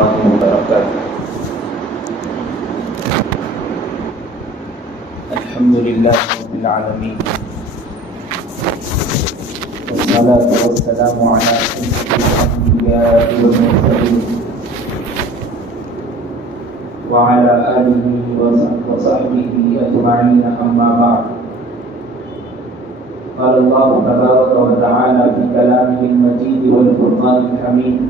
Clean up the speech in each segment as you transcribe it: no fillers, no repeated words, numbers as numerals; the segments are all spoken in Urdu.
الله وبركاته. الحمد لله رب العالمين، والصلاة والسلام على أشرف الأنبياء والمرسلين وعلى آله وصحبه أجمعين، أما بعد. قال الله تبارك وتعالى في كلامه المجيد والفرقان الحميد: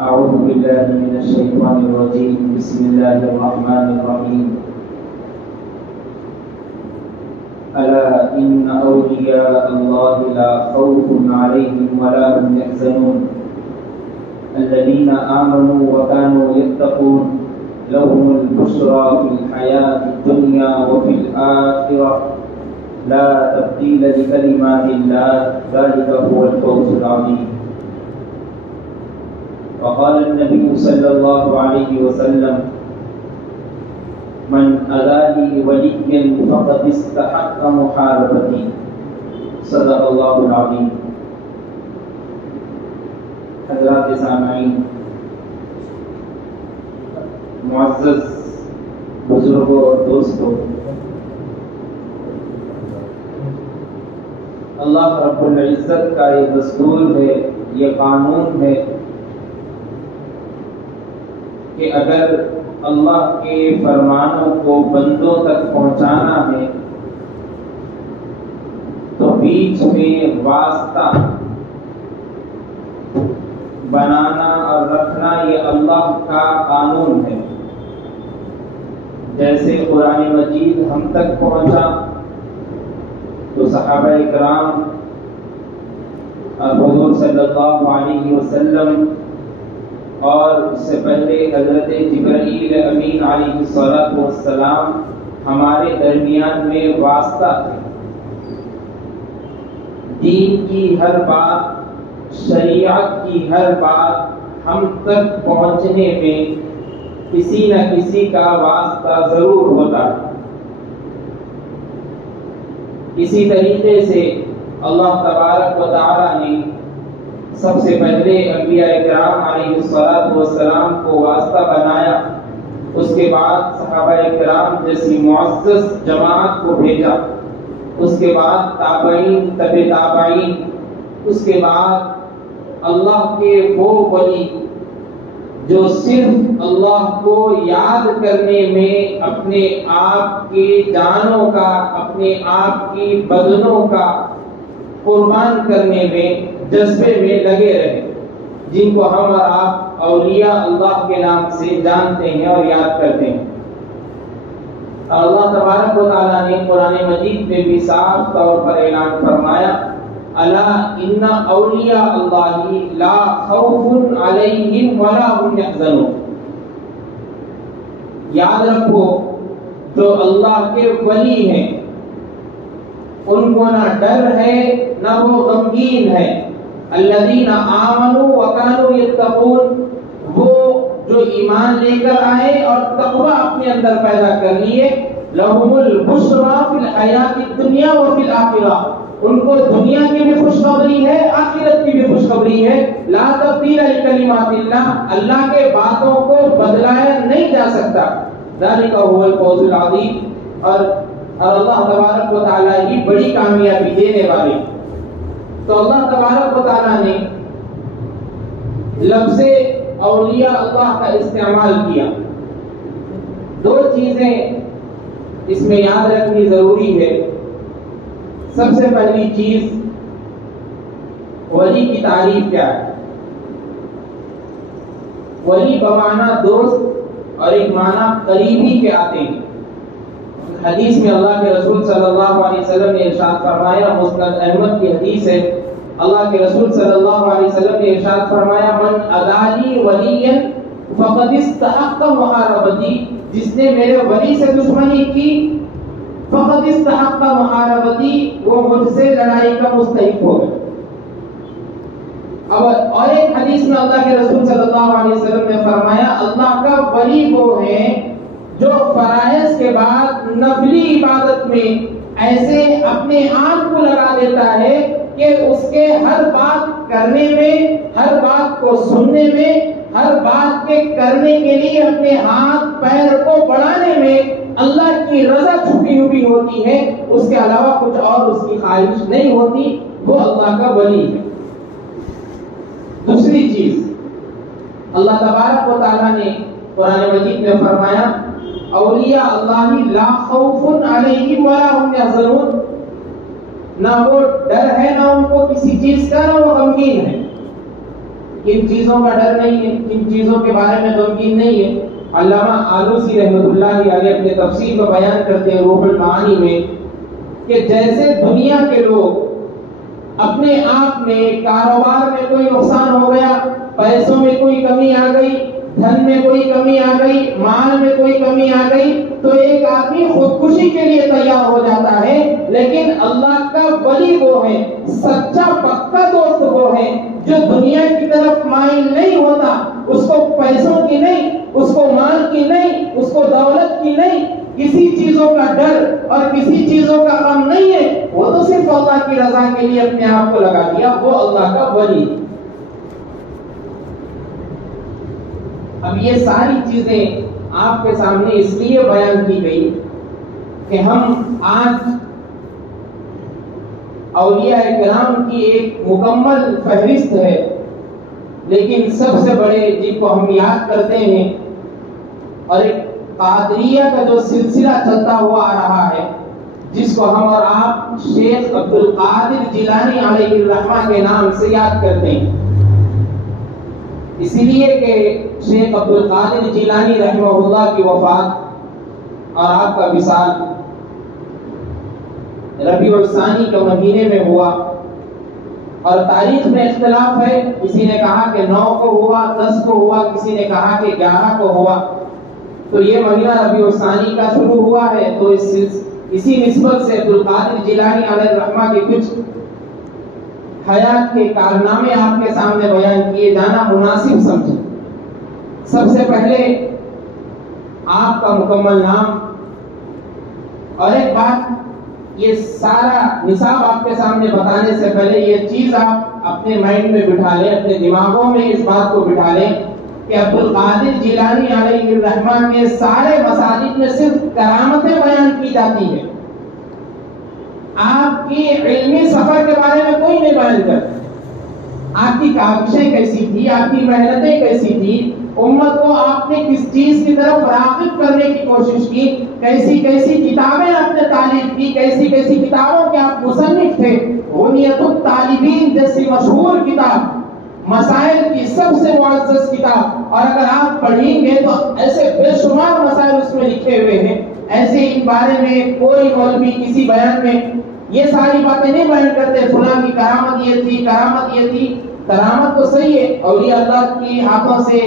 أعوذ بالله من الشيطان الرجيم، بسم الله الرحمن الرحيم. ألا إن أولياء الله لا خوف عليهم ولا هم يحزنون الذين آمنوا وكانوا يتقون لهم البشرى في الحياة الدنيا وفي الآخرة لا تبديل لكلمات الله ذلك هو الفوز العظيم. وقال النبي صلى الله عليه وسلم: من أذى وليا فقد استحق محاربتي. صدق الله العظيم. حضرات سامعین، معزز بزرگوں اور دوستوں، اللہ رب العزت کا یہ دستور ہے، یہ قانون ہے کہ اگر اللہ کے فرمانوں کو بندوں تک پہنچانا ہے تو بیچ میں واسطہ بنانا اور رکھنا یہ اللہ کا قانون ہے. جیسے قرآن مجید ہم تک پہنچا تو صحابہ کرام اور حضور صلی اللہ علیہ وسلم اور اس سے پہلے حضرت جبرائیل امین علیہ السلام ہمارے درمیان میں واسطہ تھے. دین کی ہر بات، شریعت کی ہر بات ہم تک پہنچنے میں کسی نہ کسی کا واسطہ ضرور ہوتا ہے. اسی طریقے سے اللہ تبارک و تعالی نے سب سے پہلے انبیاء کرام علیہ السلام کو واسطہ بنایا، اس کے بعد صحابہ کرام جیسی معزز جماعت کو بھیجا، اس کے بعد تابعین، تبع تابعین، اس کے بعد اللہ کے وہ ولی جو صرف اللہ کو یاد کرنے میں اپنے آپ کی جانوں کا، اپنے آپ کی بدنوں کا قربان کرنے میں، جذبے میں لگے رہے، جن کو ہم اور آپ اولیاء اللہ کے نام سے جانتے ہیں اور یاد کرتے ہیں. اور اللہ تبارک و تعالیٰ نے قرآن مجید میں بھی صاف طور پر اعلان فرمایا: الا ان اولیاء اللہ لا خوف علیہم ولا هم يحزنون. یاد رکھو، جو اللہ کے ولی ہیں ان کو نہ ڈر ہے نہ وہ غمگین ہے. الذین آمنوا وکانوا یتقون، وہ جو ایمان لے کر آئے اور تقوی اپنے اندر پیدا کر لیے. لهم البشرى فی الحیات الدنیا وفی الآخرہ، ان کو دنیا کی بھی خوشخبری ہے، آخرت کی بھی خوشخبری ہے. لا تبدیل لکلمات اللہ، اللہ کے باتوں کو بدلایا نہیں جا سکتا. ذالک هو الفوز العظیم. اور اللہ تبارک و تعالیٰ ہی بڑی کامیابی دینے والے. تو اللہ تبارک و تعالیٰ نے لفظ اولیاء اللہ کا استعمال کیا. دو چیزیں اس میں یاد رکھنی ضروری ہے. سب سے پہلی چیز، ولی کی تعریف کیا ہے؟ ولی بمعنی دوست اور ایک معنی قریبی کے آتے ہیں. حدیث میں اللہ کے رسول صلی اللہ علیہ وسلم نے ارشاد فرمایا، مسند احمد کی حدیث ہے، اللہ کے رسول صلی اللہ علیہ وسلم نے ارشاد فرمایا: من اذالی ولیا فقد استحق محاربتی، جس نے میرے ولی سے دشمنی کی، فقد استحق محاربتی، وہ مجھ سے لڑائی کا مستحق ہو گیا. اور ایک حدیث میں اللہ کے رسول صلی اللہ علیہ وسلم نے فرمایا: اللہ کا ولی وہ ہے جو فرائض کے بعد نفلی عبادت میں ایسے اپنے آپ کو لگا دیتا ہے کہ اس کے ہر بات کرنے میں، ہر بات کو سننے میں، ہر بات کے کرنے کے لیے اپنے ہاتھ پیر کو بڑھانے میں اللہ کی رضا چھپی ہوئی ہوتی ہے، اس کے علاوہ کچھ اور اس کی خواہش نہیں ہوتی، وہ اللہ کا ولی ہے۔ دوسری چیز اللہ تبارک و تعالیٰ نے قرآن مجید میں فرمایا اولیاء اللہ لا خوف علیہم ولا هم یحزنون، نہ وہ ڈر ہے نہ ان کو کسی چیز کا، نہ وہ غمگین ہے۔ کن چیزوں کا ڈر نہیں ہے، کن چیزوں کے بارے میں غمگین نہیں ہے؟ علامہ آلوسی رحمۃ اللہ علیہ اپنے تفسیر میں بیان کرتے ہیں روح المعانی میں کہ جیسے دنیا کے لوگ اپنے آپ میں کاروبار میں کوئی نقصان ہو گیا، پیسوں میں کوئی کمی آ گئی، دھن میں کوئی کمی آ گئی، مال میں کوئی کمی آ گئی، تو ایک آدمی خودکشی کے لیے تیار ہو جاتا ہے، لیکن اللہ کا ولی وہ ہے، سچا پکا دوست وہ ہے جو دنیا کی طرف مائل نہیں ہوتا، اس کو پیسوں کی نہیں، اس کو مال کی نہیں، اس کو دولت کی نہیں، کسی چیزوں کا ڈر اور کسی چیزوں کا غم نہیں ہے، وہ تو صرف اللہ کی رضا کے لیے اپنے آپ کو لگا دیا، وہ اللہ کا ولی۔ اب یہ ساری چیزیں آپ کے سامنے اس لیے بیان کی گئی کہ ہم آج اولیاء کرام کی ایک مکمل فہرست ہے، لیکن سب سے بڑے جن کو ہم یاد کرتے ہیں اور ایک قادریہ کا جو سلسلہ چلتا ہوا آ رہا ہے، جس کو ہم اور آپ شیخ عبد القادر جیلانی علیہ الرحمہ کے نام سے یاد کرتے ہیں، اسی لیے کہ شیخ عبد القادر جیلانی رحمہ اللہ کی وفات اور آپ کا وصال ربیع الثانی کے مہینے میں ہوا، اور تاریخ میں اختلاف ہے، کسی نے کہا کہ 9 کو ہوا، 10 کو ہوا، کسی نے کہا کہ 11 کو ہوا، تو یہ مہینہ ربیع الثانی کا شروع ہوا ہے، تو اسی نسبت سے عبد القادر جیلانی علیہ الرحمہ کے کچھ حیات کے کارنامے آپ کے سامنے بیان کیے جانا مناسب سمجھے۔ سب سے پہلے آپ کا مکمل نام، اور ایک بات، یہ سارا نصاب آپ کے سامنے بتانے سے پہلے یہ چیز آپ اپنے مائنڈ میں بٹھا لیں، اپنے دماغوں میں اس بات کو بٹھا لیں کہ عبد القادر جیلانی علیہ الرحمہ کے سارے مساجد میں صرف کرامتیں بیان کی جاتی ہیں، آپ کی علمی سفر کے بارے میں کوئی نہیں بیان کرتا، آپ کی کاوشیں کیسی تھی، آپ کی محنتیں کیسی تھی، امت کو آپ نے کس چیز کی طرف راغب کرنے کی کوشش کی، کیسی کیسی کتابیں آپ نے تعلیم کی، کیسی کیسی کتابوں کے آپ مصنف تھے، غنیت الطالبین جیسی مشہور کتاب، مسائل کی سب سے معزز کتاب، اور اگر آپ پڑھیں گے تو ایسے بے شمار مسائل اس میں لکھے ہوئے ہیں، ایسے ان بارے میں کوئی مولوی کسی بیان میں یہ ساری باتیں نہیں بیان کرتے، فلاں کی کرامت یہ تھی، کرامت یہ تھی۔ کرامت تو صحیح ہے، اولیاء اللہ کی ہاتھوں سے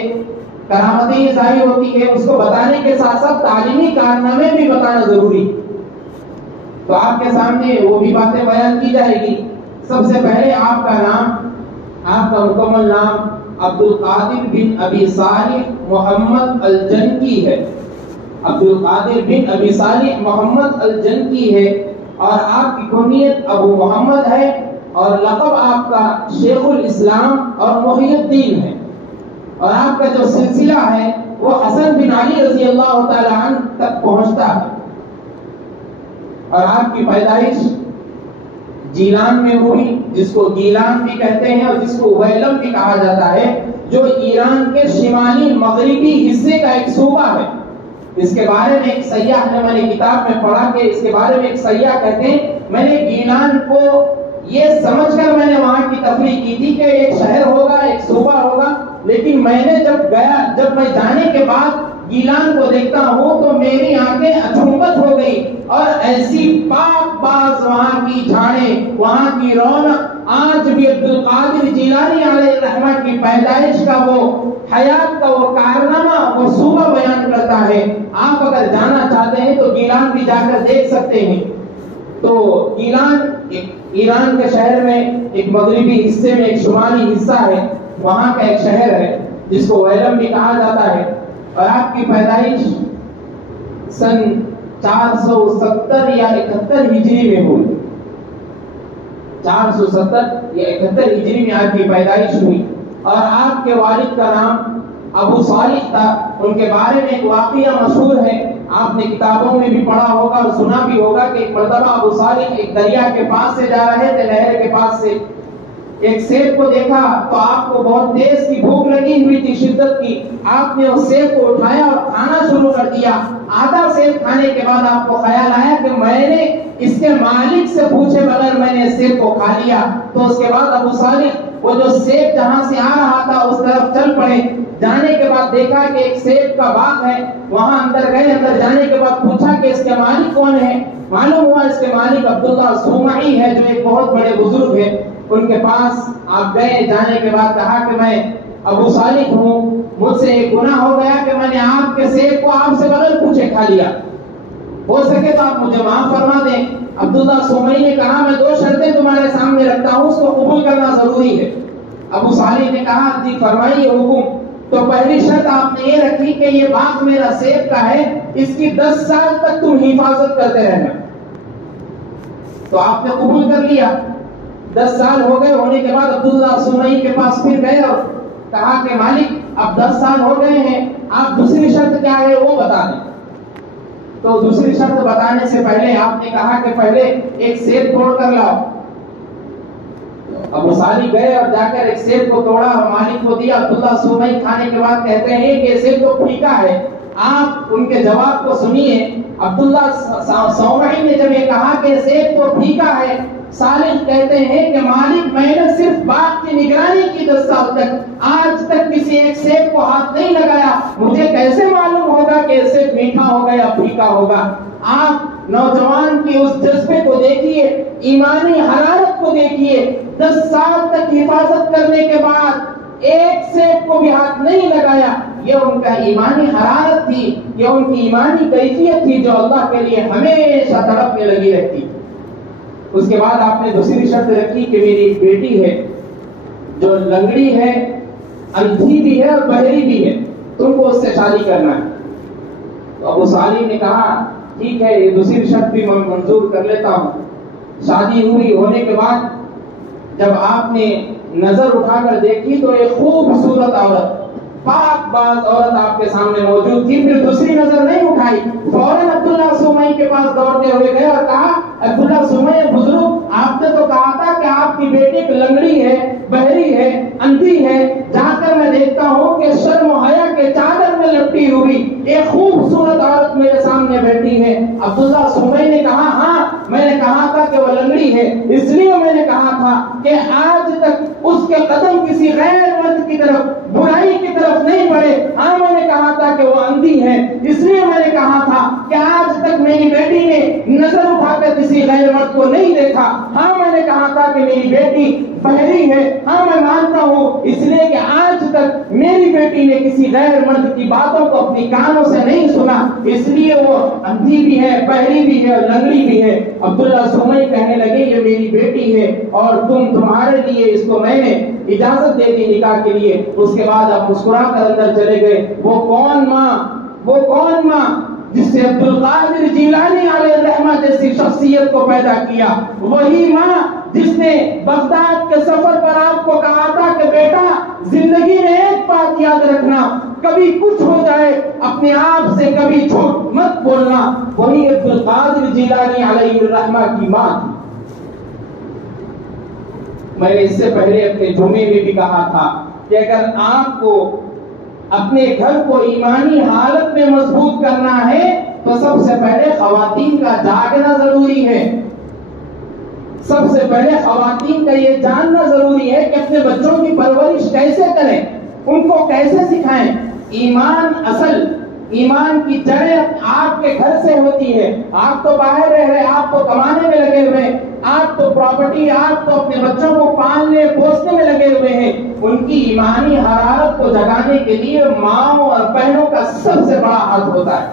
کرامتیں ظاہر ہوتی ہے، اس کو بتانے کے ساتھ ساتھ تعلیمی کارنامے بھی بتانا ضروری، تو آپ کے سامنے وہ بھی باتیں بیان کی جائے گی۔ سب سے پہلے آپ کا نام، آپ کا مکمل نام عبد القادر بن ابی صالح محمد الجنکی ہے، عبد القادر بن ابی صالح محمد الجنکی ہے، اور آپ کی کنیت ابو محمد ہے، اور لقب آپ کا شیخ الاسلام اور محی الدین ہے، اور آپ کا جو سلسلہ ہے وہ حسن بن علی رضی اللہ تعالی عنہ تک پہنچتا ہے، اور آپ کی پیدائش جیلان میں ہوئی، جس کو گیلان بھی کہتے ہیں اور جس کو ویلم بھی کہا جاتا ہے، جو ایران کے شمالی مغربی حصے کا ایک صوبہ ہے۔ اس کے بارے میں ایک سیاح نے، میں نے کتاب میں پڑھا کہ اس کے بارے میں ایک سیاح کہتے ہیں میں نے گیلان کو یہ سمجھ کر میں نے وہاں کی تفریح کی تھی کہ ایک شہر ہوگا، ایک صوبہ ہوگا، لیکن میں نے جب میں جانے کے بعد گیلان کو دیکھتا ہوں تو میری آنکھیں اچنبھت ہو گئی، اور ایسی پاک باز وہاں کی جھاڑیں، وہاں کی رونق آج بھی عبد القادر جیلانی علیہ الرحمہ کی پیدائش کا وہ حیات کا وہ کارنامہ وہ صوبہ بیان کرتا ہے۔ آپ اگر جانا چاہتے ہیں تو گیلان بھی جا کر دیکھ سکتے ہیں۔ تو گیلان ایران کے شہر میں ایک مغربی حصے میں ایک شمالی حصہ ہے، وہاں کا ایک شہر ہے جس کو ویلم بھی کہا جاتا ہے، اور آپ کی پیدائش سن 470 یا 71 ہجری میں ہوئی، 470 یا 71 ہجری میں آپ کی پیدائش ہوئی، اور آپ کے والد کا نام ابو صالح تھا، ان کے بارے میں ایک واقعہ مشہور ہے، آپ نے کتابوں میں بھی پڑھا ہوگا اور سنا بھی ہوگا کہ ایک مرتبہ ابو صالح ایک دریا کے پاس سے جا رہے تھے، نہر کے پاس سے ایک سیب کو دیکھا تو آپ کو بہت تیز کی بھوک لگی ہوئی تھی، شدت کی، آپ نے اس سیب کو اٹھایا اور کھانا شروع کر دیا۔ آدھا سیب کھانے کے بعد آپ کو خیال آیا کہ میں نے اس کے مالک سے پوچھے بغیر میں نے سیب کو کھا لیا۔ تو اس کے بعد ابو صالح وہ جو سیب جہاں سے آ رہا تھا اس طرف چل پڑے، جانے کے بعد دیکھا کہ ایک سیب کا باغ ہے، وہاں اندر گئے، اندر جانے کے بعد پوچھا کہ اس کے مالک کون ہے، معلوم ہوا اس کے مالک عبداللہ صومعی ہے، جو ایک بہت بڑے بزرگ ہے۔ ان کے پاس آپ گئے، جانے کے بعد کہا کہ میں ابو صالح ہوں، مجھ سے ایک گناہ ہو گیا کہ میں نے آپ کے سیب کو آپ سے بغیر پوچھے کھا لیا، ہو سکے تو آپ مجھے معاف فرما دیں۔ عبداللہ صومعی نے کہا میں دو شرطیں تمہارے سامنے رکھتا ہوں، اس کو قبول کرنا ضروری ہے۔ ابو صالح نے کہا جی فرمائیے حکم۔ تو پہلی شرط آپ نے یہ رکھی کہ یہ باغ میرا سیب کا ہے، اس کی 10 سال تک تم حفاظت کرتے رہنا۔ تو آپ نے قبول کر لیا۔ 10 سال ہو گئے، ہونے کے بعد عبداللہ صومعی کے پاس پھر گئے اور کہا کہ مالک اب 10 سال ہو گئے ہیں، آپ دوسری شرط کیا ہے وہ بتا دیں۔ تو دوسری شرط بتانے سے پہلے آپ نے کہا کہ پہلے ایک سیب توڑ کر لاؤ۔ ابو صالح گئے اور جا کر ایک سیب کو توڑا اور مالک کو دیا۔ عبداللہ صومعی کھانے کے بعد کہتے ہیں کہ سیب تو پھیکا ہے، آپ ان کے جواب کو سنیے۔ عبداللہ صومعی نے جب یہ کہا کہ سیب تو پھیکا ہے، صالح کہتے ہیں کہ مالک میں نے صرف باغ کی نگرانی کی 10 سال تک، آج تک کسی ایک سیب کو ہاتھ نہیں لگایا، مجھے کیسے معلوم ہوگا کہ سیب میٹھا ہوگا یا پھیکا ہوگا۔ آپ نوجوان کی اس جذبے کو دیکھیے، ایمانی حرارت کو دیکھیے، 10 سال تک حفاظت کرنے کے بعد ایک سیب کو بھی ہاتھ نہیں لگایا۔ یہ ان کا ایمانی حرارت تھی، یہ ان کی ایمانی کیفیت تھی جو اللہ کے لیے ہمیشہ تڑپنے لگی رہتی۔ اس کے بعد آپ نے دوسری شرط رکھی کہ میری ایک بیٹی ہے جو لنگڑی ہے، اندھی بھی ہے اور بہری بھی ہے، تم کو اس سے شادی کرنا ہے۔ تو ابو صالح نے کہا ٹھیک ہے، یہ دوسری شرط بھی میں منظور کر لیتا ہوں۔ شادی ہوئی، ہونے کے بعد جب آپ نے نظر اٹھا کر دیکھی تو ایک خوبصورت عورت، پاک باز عورت آپ کے سامنے موجود تھی، پھر دوسری نظر نہیں اٹھائی، فوراً عبداللہ صومعی کے پاس دوڑتے ہوئے گئے اور کہا عبداللہ صومعی بزرگ، آپ نے تو کہا تھا کہ آپ کی بیٹی ایک لنگڑی ہے، بہری ہے، اندھی ہے، جا کر میں دیکھتا ہوں کہ شرم و حیا کے چادر میں لپٹی ہوئی ایک خوبصورت عورت میرے سامنے بیٹھی ہے۔ عبداللہ صومعی نے کہا ہاں میں نے کہا تھا کہ وہ لنگڑی ہے، اس لیے میں نے کہا تھا کہ آج تک اس کے قدم کسی غیر مرد کی طرف، برائی کی طرف نہیں بڑھے۔ ہاں میں نے کہا تھا کہ وہ اندھی ہے، اس لیے میں نے کہا تھا کہ آج تک میری بیٹی نے نظر اٹھا کر کسی غیر مرد کو نہیں دیکھا۔ ہاں میں نے کہا تھا کہ میری بیٹی بہری ہے، ہاں میں مانتا ہوں، اس لیے کہ آج تک میری بیٹی نے کسی غیر مرد کی باتوں کو اپنی کانوں سے نہیں سنا، اس لیے وہ اندھی بھی ہے، بہری بھی ہے اور لنگڑی بھی ہے۔ عبداللہ صومعی کہنے لگے یہ میری بیٹی ہے اور تمہارے لیے اس کو میں نے اجازت دے دی نکاح کے لیے۔ اس کے بعد آپ مسکرا کر اندر چلے گئے۔ وہ کون ماں جس نے عبد القادر جیلانی علیہ الرحمہ جیسی شخصیت کو پیدا کیا، وہی ماں جس نے بغداد کے سفر پر آپ کو کہا تھا کہ بیٹا زندگی میں ایک بات یاد رکھنا، کبھی کچھ ہو جائے اپنے آپ سے کبھی جھوٹ مت بولنا، وہی عبد القادر جیلانی علیہ الرحمہ کی ماں تھی۔ میں نے اس سے پہلے اپنے جمعے میں بھی کہا تھا کہ اگر آپ کو اپنے گھر کو ایمانی حالت میں مضبوط کرنا ہے تو سب سے پہلے خواتین کا جاگنا ضروری ہے۔ سب سے پہلے خواتین کا یہ جاننا ضروری ہے کہ اپنے بچوں کی پرورش کیسے کریں، ان کو کیسے سکھائیں۔ ایمان کی جڑیں آپ کے گھر سے ہوتی ہے۔ آپ تو باہر رہ رہے، آپ تو کمانے میں لگے ہوئے، آپ تو پراپرٹی، آپ تو اپنے بچوں کو پالنے پوسنے میں لگے ہوئے ہیں۔ ان کی ایمانی حرارت کو جگانے کے لیے ماؤں اور بہنوں کا سب سے بڑا ہاتھ ہوتا ہے،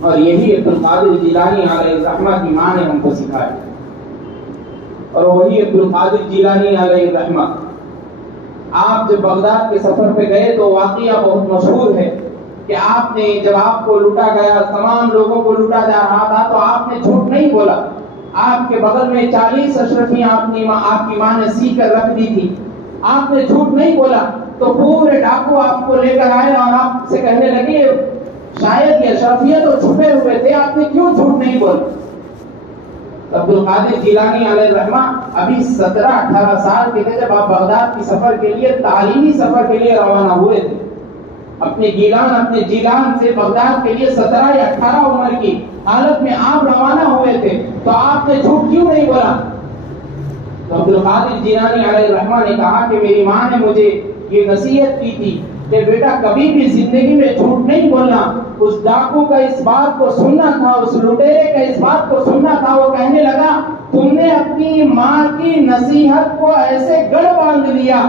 اور یہی عبد القادر جیلانی علیہ الرحمہ کی ماں نے ہم کو سکھایا۔ اور وہی عبد القادر جیلانی علیہ الرحمہ، آپ جب بغداد کے سفر پہ گئے تو واقعہ بہت مشہور ہے کہ آپ نے جب آپ کو لوٹا گیا، تمام لوگوں کو لوٹا جا رہا تھا، تو آپ نے جھوٹ نہیں بولا۔ آپ کے بغل میں 40 اشرفیاں آپ کی ماں نے سی کر رکھ دی تھی، آپ نے جھوٹ نہیں بولا۔ تو پورے ڈاکو آپ کو لے کر آئے اور آپ سے کہنے لگے شاید یہ اشرفیت تو چھپے ہوئے تھے، آپ نے کیوں جھوٹ نہیں بولا؟ عبد القادر جیلانی علیہ الرحمہ ابھی 17-18 سال کے تھے جب آپ بغداد کی سفر کے لیے، تعلیمی سفر کے لیے روانہ ہوئے تھے. اپنے جیلان سے بغداد کے لیے 17 یا 18 عمر کی حالت میں آپ روانہ ہوئے تھے، تو آپ نے جھوٹ کیوں نہیں بولا؟ تو عبد القادر جیلانی علیہ الرحمہ نے کہا کہ میری ماں نے مجھے یہ نصیحت کی تھی کہ بیٹا کبھی بھی زندگی میں جھوٹ نہیں بولنا. اس ڈاکو کا اس بات کو سننا تھا، اس لٹیرے کا اس بات کو سننا تھا. وہ کہنے لگا تم نے اپنی ماں کی نصیحت کو ایسے گڑ باندھ لیا.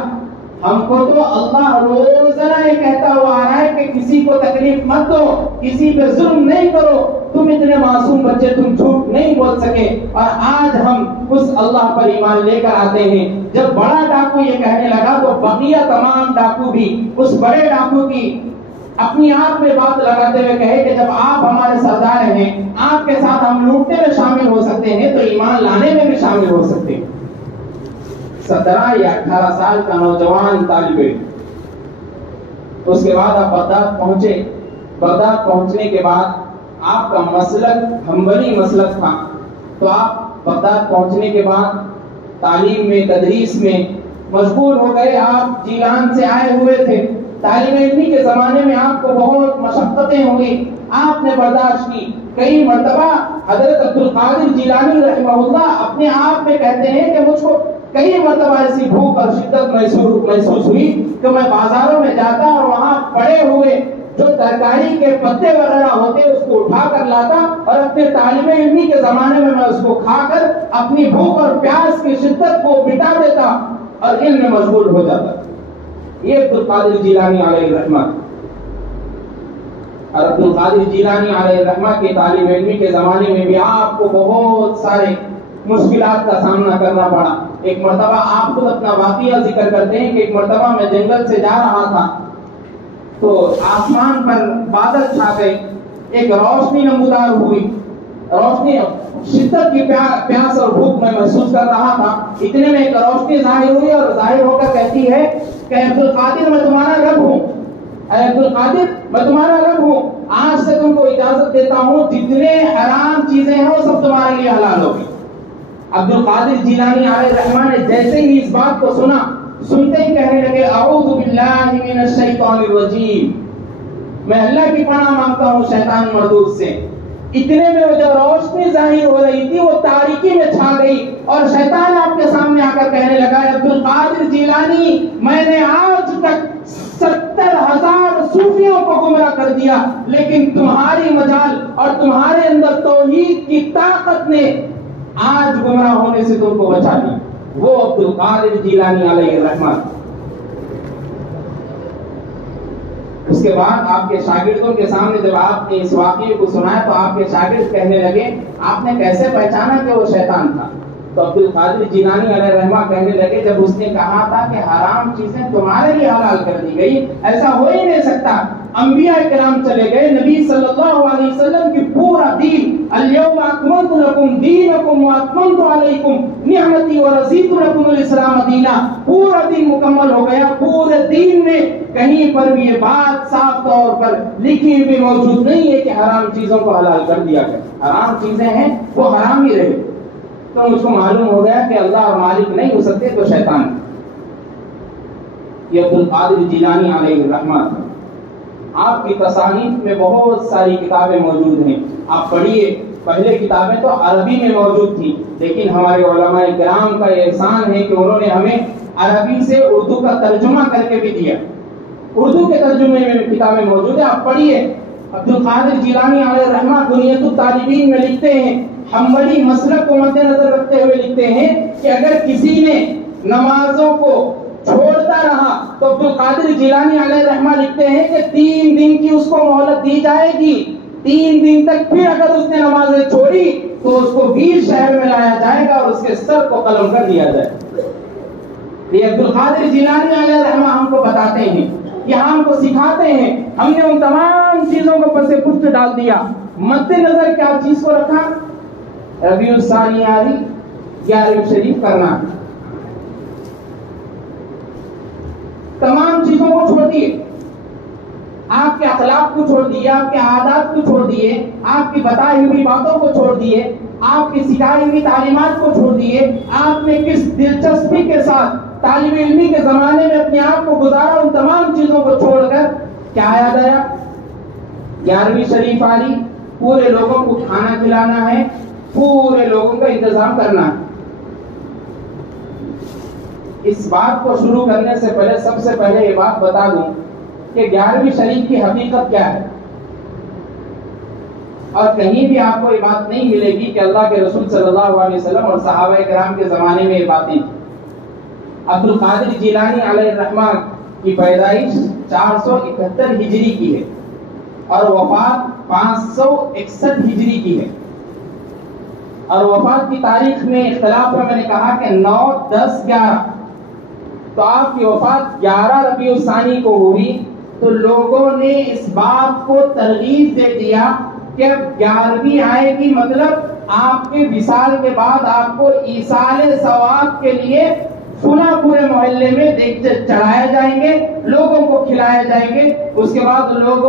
ہم کو تو اللہ روزانہ یہ کہتا ہوا آ رہا ہے کہ کسی کو تکلیف مت دو، کسی پہ ظلم نہیں کرو. تم اتنے معصوم بچے تم جھوٹ نہیں بول سکے، اور آج ہم اس اللہ پر ایمان لے کر آتے ہیں. جب بڑا ڈاکو یہ کہنے لگا تو بقیہ تمام ڈاکو بھی اس بڑے ڈاکو کی اپنی آپ میں بات لگاتے ہوئے کہے کہ جب آپ ہمارے سردار ہیں، آپ کے ساتھ ہم لوٹنے میں شامل ہو سکتے ہیں تو ایمان لانے میں بھی شامل ہو سکتے ہیں. 17 یا 18 سال کا نوجوان طالب علم. اس کے بعد آپ بغداد پہنچے. بغداد پہنچنے کے بعد آپ کا مسلک حنبلی مسلک تھا، تو آپ بغداد پہنچنے کے بعد تعلیم میں، تدریس میں مشغول ہو گئے. آپ جیلان سے آئے ہوئے تھے. تعلیم علمی کے زمانے میں آپ کو بہت مشقتیں ہوئی، آپ نے برداشت کی. کئی مرتبہ حضرت عبد القادر جیلانی رحمہ اللہ اپنے آپ میں کہتے ہیں کہ مجھ کو کئی مرتبہ ایسی بھوک اور شدت محسوس ہوئی کہ میں بازاروں میں جاتا اور وہاں پڑے ہوئے جو ترکاری کے پتے وغیرہ ہوتے اس کو اٹھا کر لاتا اور اپنے طالب علمی کے زمانے میں اس کو کھا کر اپنی بھوک اور پیاس کی شدت کو مٹا دیتا اور علم میں مشغول ہو جاتا. یہ عبد القادر جیلانی علیہ الرحمہ. اور عبد القادر جیلانی علیہ الرحمہ کے طالب علمی کے زمانے میں بھی آپ کو بہت سارے مشکلات کا سامنا کرنا پڑا. ایک مرتبہ آپ خود اپنا واقعہ ذکر کرتے ہیں کہ ایک مرتبہ میں جنگل سے جا رہا تھا تو آسمان پر بادل چھا گئے، ایک روشنی نمودار ہوئی. روشنی شدت کی پیاس اور بھوک میں محسوس کر رہا تھا. اتنے میں ایک روشنی ظاہر ہوئی اور ظاہر ہو کر کہتی ہے کہ عبد القادر میں تمہارا رب ہوں. اے عبد القادر میں تمہارا رب ہوں، آج سے تم کو اجازت دیتا ہوں جتنے حرام چیزیں ہیں وہ سب تمہارے لیے حلال ہوگی. عبد القادر جیلانی علیہ الرحمہ نے جیسے ہی اس بات کو سنا، سنتے ہی کہنے لگے اعوذ باللہ من الشیطان الرجیم، میں اللہ کی پناہ مانگتا ہوں شیطان مردود سے. اتنے میں وہ جو روشنی ظاہر ہو رہی تھی وہ تاریکی میں چھا گئی اور شیطان آپ کے سامنے آ کر کہنے لگا عبد القادر جیلانی میں نے آج تک 70,000 صوفیوں کو گمراہ کر دیا، لیکن تمہاری مجال اور تمہارے اندر توحید کی طاقت نے آج گمراہ ہونے سے تم کو بچا لیا. وہ عبد القادر جیلانی علیہ الرحمہ. اس کے بعد آپ کے شاگردوں کے سامنے جب آپ نے اس واقعے کو سنایا تو آپ کے شاگرد کہنے لگے آپ نے کیسے پہچانا کہ وہ شیطان تھا؟ تو عبد القادر جیلانی علیہ الرحمہ کہنے لگے جب اس نے کہا تھا کہ حرام چیزیں تمہارے لیے حلال کر دی گئی، ایسا ہو ہی نہیں سکتا. انبیاء کرام چلے گئے، نبی صلی اللہ علیہ وسلم کی پورا دین الیوم اکملت لکم دینکم واتممت علیکم نعمتی ورضیت لکم الاسلام دینا، پورا دین مکمل ہو گیا. پورے دین میں کہیں پر بھی یہ بات صاف طور پر لکھی ہوئی موجود نہیں ہے کہ حرام چیزوں کو حلال کر دیا گیا. حرام چیزیں ہیں وہ حرام ہی رہے. تو مجھ کو معلوم ہو گیا کہ اللہ اور مالک نہیں ہو سکتے تو شیطان. یہ عبد القادر جیلانی علیہ الرحمہ. آپ کی تصانیف میں بہت ساری کتابیں موجود ہیں، آپ پڑھیے. پہلے کتابیں تو عربی میں موجود تھیں، لیکن ہمارے علماء کرام کا یہ احسان ہے کہ انہوں نے ہمیں عربی سے اردو کا ترجمہ کر کے بھی دیا. اردو کے ترجمے میں کتابیں موجود ہیں، آپ پڑھیے. عبد القادر جیلانی علیہ الرحمہ بنیۃ الطالبین میں لکھتے ہیں، حنبلی مسلک کو مد نظر رکھتے ہوئے لکھتے ہیں کہ اگر کسی نے نمازوں کو چھوڑتا رہا تو عبد القادر جیلانی علیہ الرحمہ لکھتے ہیں کہ 3 دن کی اس کو مہلت دی جائے گی. 3 دن تک پھر اگر اس نے نمازیں چھوڑی تو اس کو ویر شہر میں لایا جائے گا اور اس کے سر کو قلم کر دیا جائے گا. یہ عبد القادر جیلانی علیہ الرحمہ ہم کو بتاتے ہیں، یہاں ہم کو سکھاتے ہیں. ہم نے ان تمام چیزوں کو پس پشت ڈال دیا. مد نظر کیا چیز کو رکھا؟ ربیع الثانی آ رہی 11ویں شریف کرنا. تمام چیزوں چھوڑ دیے, آپ کے اخلاق کو چھوڑ دیے, آپ کے عادات کو چھوڑ دیے, آپ کی بتائی ہوئی باتوں کو چھوڑ دیے, آپ کی سکھائی ہوئی تعلیمات کو چھوڑ دیے, آپ نے کس دلچسپی کے ساتھ طالب علمی کے زمانے میں اپنے آپ کو گزارا, ان تمام چیزوں کو چھوڑ کر کیا یاد آیا؟ 11ویں شریف آئی, پورے لوگوں کو کھانا کھلانا ہے, پورے لوگوں کا انتظام کرنا ہے. اس بات کو شروع کرنے سے پہلے سب سے پہلے یہ بات بتا دوں کہ 11ویں شریف کی حقیقت کیا ہے. اور کہیں بھی آپ کو یہ بات نہیں ملے گی کہ اللہ کے رسول صلی اللہ علیہ وسلم اور صحابہ کرام کے زمانے میں یہ باتیں. عبد القادر جیلانی علیہ الرحمہ کی پیدائش 471 ہجری کی ہے اور وفات 561 ہجری کی ہے. اور وفات کی تاریخ میں اختلاف ہے, میں نے کہا کہ 9, 10, 11, تو آپ کی وفات 11 ربیع الثانی کو ہوئی. تو لوگوں نے اس بات کو ترغیب دے دیا کہ 11ویں آئے گی, مطلب آپ کے وصال کے بعد آپ کو ایصال ثواب کے لیے فنا پورے محلے میں چڑھائے جائیں گے, لوگوں کو کھلائے جائیں گے. اس کے بعد لوگ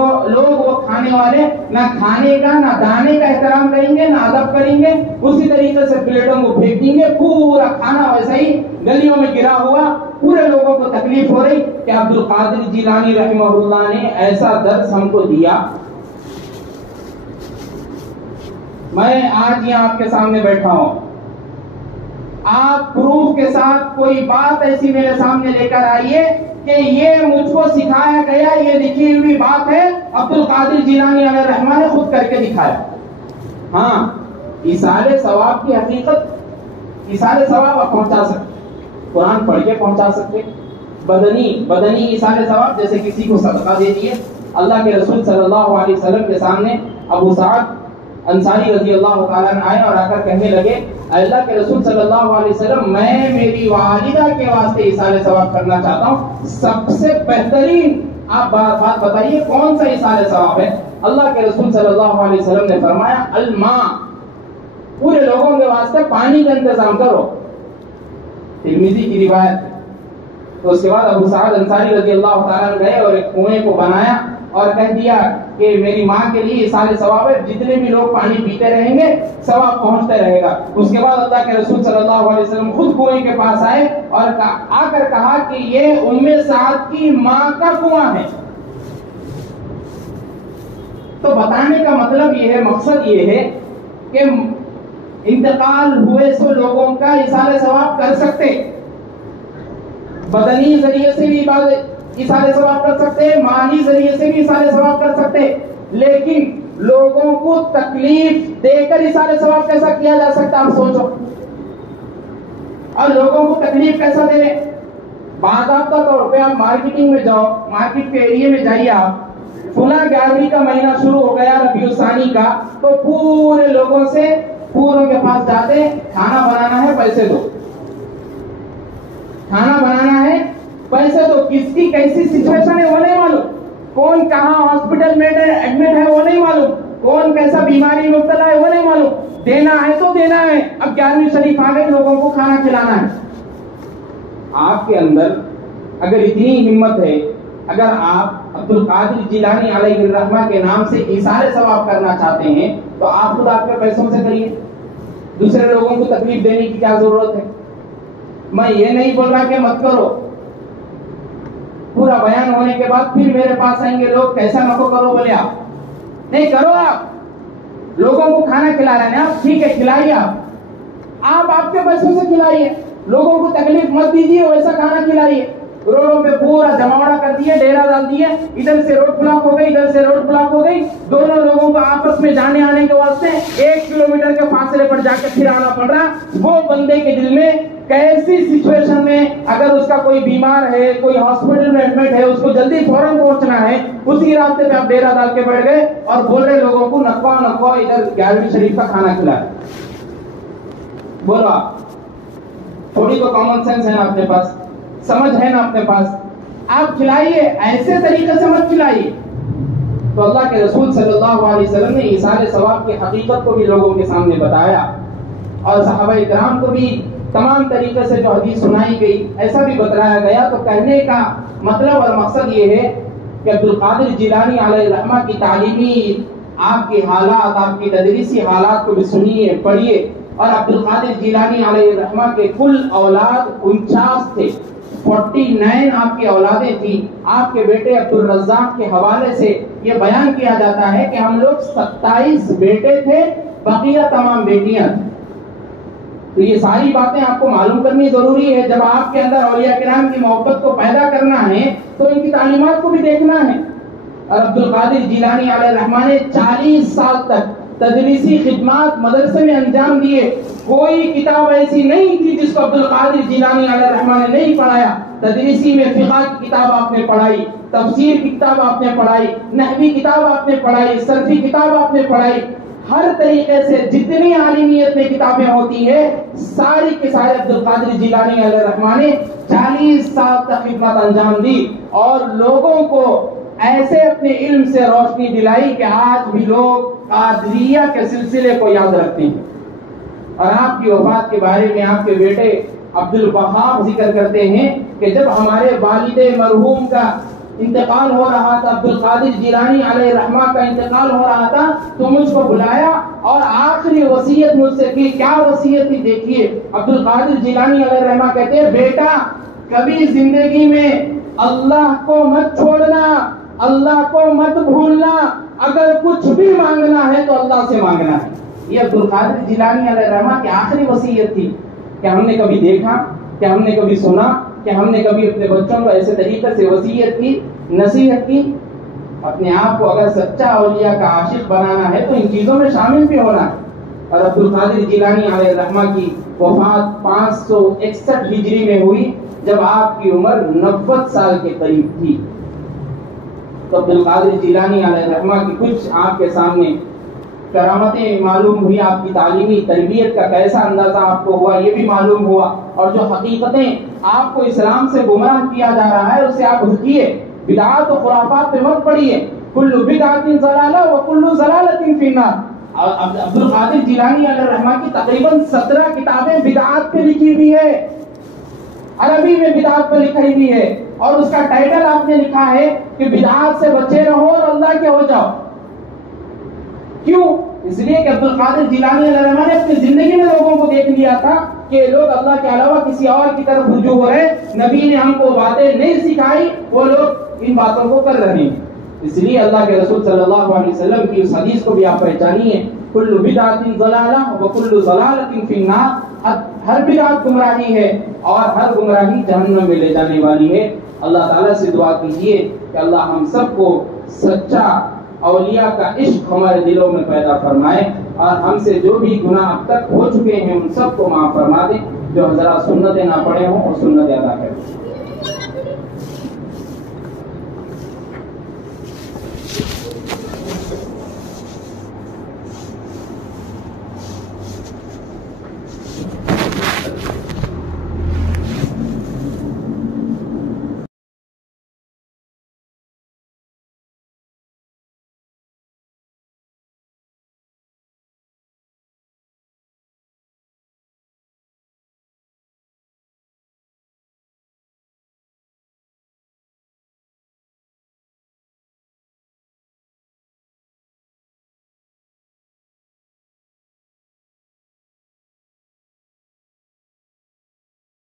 وہ کھانے والے نہ کھانے کا نہ دانے کا احترام کریں گے, نہ ادب کریں گے, اسی طریقے سے پلیٹوں کو پھینک دیں گے. پورا کھانا ویسا ہی گلیوں میں گرا ہوا, پورے لوگوں کو تکلیف ہو رہی کہ عبد القادر جیلانی رحمہ اللہ نے ایسا درس ہم کو دیا. میں آج یہاں آپ کے سامنے بیٹھا ہوں, آپ پروف کے ساتھ کوئی بات ایسی میرے سامنے لے کر آئیے کہ یہ مجھ کو سکھایا گیا, یہ لکھی ہوئی بات ہے, عبد القادر جیلانی علیہ الرحمہ نے خود کر کے دکھایا. ہاں, ایصال ثواب کی حقیقت, ایصال ثواب آپ پہنچا سکتے, قرآن پڑھ کے پہنچا سکتے. بدنی ایصال ثواب, جیسے کسی کو صدقہ دے دیے. اللہ کے رسول صلی اللہ علیہ وسلم کے سامنے ابو سعد انصاری رضی اللہ تعالیٰ عنہ آئے اور آ کر کہنے لگے, اللہ کے رسول صلی اللہ علیہ وسلم, میں میری والدہ کے واسطے ایصال ثواب کرنا چاہتا ہوں, سب سے بہترین آپ بات بتائیے کون سا ایصال ثواب ہے؟ اللہ کے رسول صلی اللہ علیہ وسلم نے فرمایا, الماء, پورے لوگوں کے واسطے پانی کا انتظام کرو. ترمذی کی روایت. تو اس کے بعد ابو سعد انصاری رضی اللہ تعالیٰ عنہ گئے اور ایک کنویں کو بنایا اور کہہ دیا کہ میری ماں کے لیے ایصال ثواب ہے, جتنے بھی لوگ پانی پیتے رہیں گے ثواب پہنچتے رہے گا. اس کے بعد اللہ کے رسول صلی اللہ علیہ وسلم خود کنویں کے پاس آئے اور آ کر کہا کہ یہ ام سعد کی ماں کا کنواں ہے. تو بتانے کا مطلب یہ ہے, مقصد یہ ہے کہ انتقال ہوئے سو لوگوں کا ایصال ثواب کر سکتے, بدنی ذریعے سے بھی ایصال ثواب کر سکتے, مالی ذریعے سے بھی ایصال ثواب کر سکتے, لیکن لوگوں کو تکلیف دے کر ایصال ثواب کیسا کیا جا سکتا, آپ سوچو. اور لوگوں کو تکلیف کیسا دے رہے؟ باضابطہ طور پہ آپ مارکیٹنگ میں جاؤ, مارکیٹ کے ایریے میں جائیے آپ, فلاں 11ویں کا مہینہ شروع ہو گیا ربیع الثانی کا, تو پورے لوگوں سے پوروں کے پاس جاتے, کھانا بنانا ہے پیسے دو, کھانا بنانا ہے پیسے دو. کس کی کیسی سچویشن ہے وہ نہیں معلوم, کون کہاں ہاسپٹل میں ایڈمٹ ہے وہ نہیں معلوم, کون کیسا بیماری میں مبتلا ہے وہ نہیں معلوم. دینا ہے تو دینا ہے. اب 11ویں شریف آ گئی, لوگوں کو کھانا کھلانا ہے. آپ کے اندر اگر اتنی ہمت ہے, اگر آپ عبد القادر جیلانی علیہ الرحمہ کے نام سے ایصال ثواب کرنا چاہتے ہیں تو آپ خود آپ کے پیسوں سے کریے, دوسرے لوگوں کو تکلیف دینے کی کیا ضرورت ہے؟ میں یہ نہیں بول رہا کہ مت کرو, پورا بیان ہونے کے بعد پھر میرے پاس آئیں گے لوگ, کیسا نہ کرو بولے آپ نہیں کرو. آپ لوگوں کو کھانا کھلا رہے ہیں, آپ ٹھیک ہے کھلائیے, آپ آپ کے پیسوں سے کھلائیے, لوگوں کو تکلیف مت دیجیے, ویسا کھانا کھلائیے. روڈوں پہ پورا جماوڑا کر دیے, ڈیرا ڈال دیے, ادھر سے روڈ بلاک ہو گئی, ادھر سے روڈ بلاک ہو گئی, دونوں لوگوں کو آپس میں جانے آنے کے واسطے 1 کلومیٹر کے فاصلے پر جا کے پھر آنا پڑ رہا. وہ بندے کے دل میں کیسی سچویشن میں, اگر اس کا کوئی بیمار ہے, کوئی ہاسپٹل میں ایڈمٹ ہے, اس کو جلدی فوراً پہنچنا ہے, اسی راستے پہ آپ ڈیرا ڈال کے بیٹھ گئے اور بول رہے لوگوں کو نکوا ادھر 11ویں شریف کا کھانا کھلائے. بولو آپ, تھوڑی تو کامن سینس ہے نا اپنے پاس, سمجھ ہے نا اپنے پاس, آپ کھلائیے, ایسے طریقے سے مت کھلائیے. تو اللہ کے رسول صلی اللہ علیہ وسلم نے ایصال ثواب کی حقیقت کو بھی لوگوں کے سامنے بتایا اور صحابہ کرام کو بھی تمام طریقے سے جو حدیث سنائی گئی ایسا بھی بتلایا گیا. تو کہنے کا مطلب اور مقصد یہ ہے کہ عبد القادر جیلانی علیہ الرحمہ کی تعلیمی آپ کے حالات، آپ کی تدریسی حالات کو بھی سنیے، پڑھیے. اور عبد القادر جیلانی علیہ الرحمہ کے کل اولاد 49 تھے، 49 آپ کی اولادیں تھیں. آپ کے بیٹے عبد الرزاق کے حوالے سے یہ بیان کیا جاتا ہے کہ ہم لوگ 27 بیٹے تھے، بقیہ تمام بیٹیاں تھیں. تو یہ ساری باتیں آپ کو معلوم کرنی ضروری ہے. جب آپ کے اندر اولیاء کرام کی محبت کو پیدا کرنا ہے تو ان کی تعلیمات کو بھی دیکھنا ہے. اور عبد القادر جیلانی علیہ الرحمہ نے 40 سال تک تدریسی خدمات مدرسے میں انجام دیے. کوئی کتاب ایسی نہیں تھی جس کو عبد القادر جیلانی علیہ الرحمہ نے نہیں پڑھایا. تدریسی میں فقہ کی کتاب آپ نے پڑھائی، تفسیر کی کتاب آپ نے پڑھائی، نحوی کتاب آپ نے پڑھائی، صرفی کتاب آپ نے پڑھائی. ہر طریقے سے جتنی عالمیت میں کتابیں ہوتی ہیں ساری کے سارے عبد القادر جیلانی علیہ الرحمہ نے 40 سال تک خدمت انجام دی اور لوگوں کو ایسے اپنے علم سے روشنی دلائی کہ آج بھی لوگ قادریہ کے سلسلے کو یاد رکھتے ہیں. اور آپ کی وفات کے بارے میں آپ کے بیٹے عبد الوہاب ذکر کرتے ہیں کہ جب ہمارے والد مرحوم کا انتقال ہو رہا تھا، عبد القادر جیلانی علیہ الرحمہ کا انتقال ہو رہا تھا، تو مجھ کو بلایا اور آخری وصیت مجھ سے کی. کیا وصیت تھی دیکھیے. عبد القادر جیلانی علیہ الرحمہ کہتے ہیں بیٹا کبھی زندگی میں اللہ کو مت چھوڑنا، اللہ کو مت بھولنا، اگر کچھ بھی مانگنا ہے تو اللہ سے مانگنا ہے. یہ عبد القادر جیلانی علیہ الرحمہ کی آخری وصیت تھی. کہ ہم نے کبھی دیکھا، کہ ہم نے کبھی سنا، کہ ہم نے کبھی اپنے بچوں کو ایسے طریقے سے وصیت کی، نصیحت کی. اپنے آپ کو اگر سچا اولیاء کا عاشق بنانا ہے تو ان چیزوں میں شامل بھی ہونا ہے. اور عبد القادر جیلانی علیہ الرحمہ کی وفات 561 ہجری میں ہوئی جب آپ کی عمر 90 سال کے قریب تھی. تو عبد القادر جیلانی علیہ الرحمہ کی کچھ آپ کے سامنے کرامتیں معلوم ہوئی. آپ کی تعلیمی تربیت کا کیسا اندازہ آپ کو ہوا یہ بھی معلوم ہوا. اور جو حقیقتیں آپ کو اسلام سے گمراہ کیا جا رہا ہے اسے آپ ہٹیے، بدعات و خرافات پہ مت پڑیے. کل بدعت ضلالہ وکل ضلالۃ فی النار. عبد القادر جیلانی علیہ الرحمہ کی تقریباً 17 کتابیں بدعات پہ لکھی ہوئی ہے، عربی میں بدعات پہ لکھی ہوئی ہے. اور اس کا ٹائٹل آپ نے لکھا ہے کہ بدعات سے بچے رہو اور اللہ کے ہو جاؤ. کیوں؟ اس لیے کہ عبد القادر جیلانی علیہ الرحمہ نے اپنی زندگی میں لوگوں کو دیکھ لیا تھا کہ لوگ اللہ کے علاوہ کسی اور کی طرف رجوع ہو رہے. نبی نے ہم کو باتیں نہیں سکھائی، وہ لوگ ان باتوں کو کر رہے ہیں. اس لیے اللہ کے رسول صلی اللہ علیہ وسلم کی اس حدیث کو بھی آپ پہچانیے، کل بدعۃ ضلالہ وکل ضلالۃ فی النار. ہر بدعت گمراہی ہے اور ہر گمراہی جہنم میں لے جانے والی ہے. اللہ تعالیٰ سے دعا کیجیے کہ اللہ ہم سب کو سچا اولیاء کا عشق ہمارے دلوں میں پیدا فرمائے اور ہم سے جو بھی گناہ اب تک ہو چکے ہیں ان سب کو معاف فرما دے. جو حضرات سنتیں نہ پڑھے ہوں اور سنتیں ادا کریں.